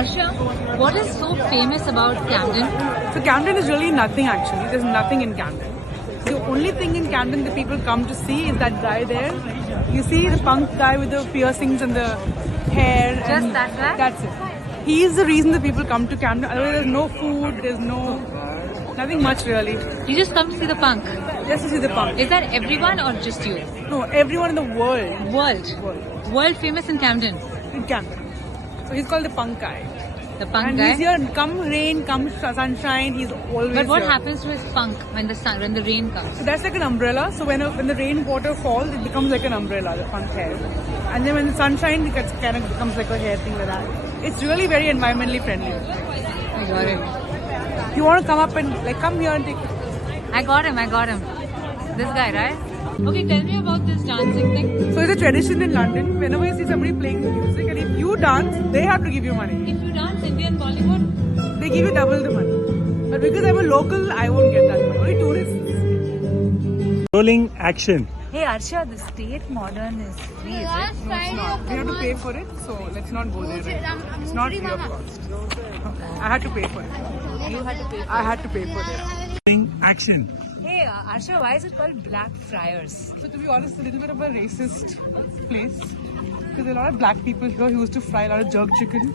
Arsha, what is so famous about Camden? So Camden is really nothing actually. There's nothing in Camden. The only thing in Camden that people come to see is that guy there. You see the punk guy with the piercings and the hair. Just that guy? That's it. He is the reason that people come to Camden. Otherwise, there's no food. There's nothing much really. You just come to see the punk. Just to see the punk. Is that everyone or just you? No, everyone in the world. World famous in Camden. In Camden. So he's called the punk guy. The punk And guy. he's here, come rain, come sunshine, he's always But what here. happens to his punk when the rain comes? So that's like an umbrella. So when the rain water falls, it becomes like an umbrella, the punk hair. And then when the sunshine, it kind of becomes like a hair thing like that. It's really very environmentally friendly. I got it. You want to come up and come here and take. I got him. This guy, right? Okay, tell me about this dancing thing. So it's a tradition in London. Whenever you see somebody playing music, and if you dance, they have to give you money. If you dance Indian Bollywood, They give you double the money. But because I'm a local, I won't get that money. Only tourists. Rolling action. hey Arsha, the State Modern is free, is it? No, it's not. We have to pay for it, so let's not go there. Right? It's not free of cost. I had to pay for it. You had to pay. I had to pay for it. Rolling action. Hey Arsha, why is it called Blackfriars? So to be honest, a little bit of a racist place because there are a lot of black people here who used to fry a lot of jerk chicken,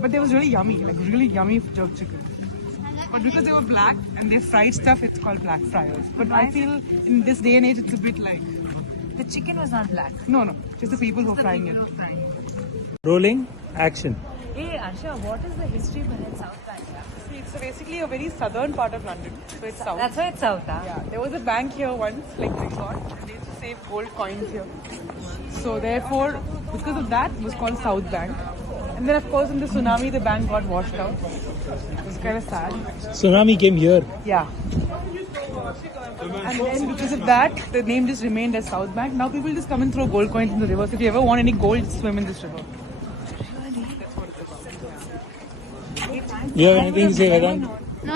but they was really yummy jerk chicken. But because they were black and they fried stuff, it's called Blackfriars. But I feel in this day and age, it's a bit like The chicken was not black. no, just the people who are frying it. Rolling action. Hey Arsha, what is the history behind South Bank? See, it's basically a very southern part of London, so it's south. That's why it's South, huh? Yeah, there was a bank here once, like Resort, and they used to save gold coins here. So therefore, because of that, it was called South Bank. And then of course in the tsunami, the bank got washed out. It was kind of sad. Tsunami came here. Yeah. And then because of that, the name just remained as South Bank. Now people just come and throw gold coins in the river. So if you ever want any gold, just swim in this river. You have anything to say, Vedant? No,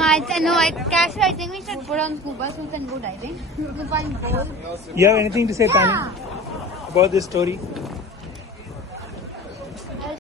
Cash, I think we should put on scuba suits and go diving. To find gold. You have anything to say, Tanya, about this story?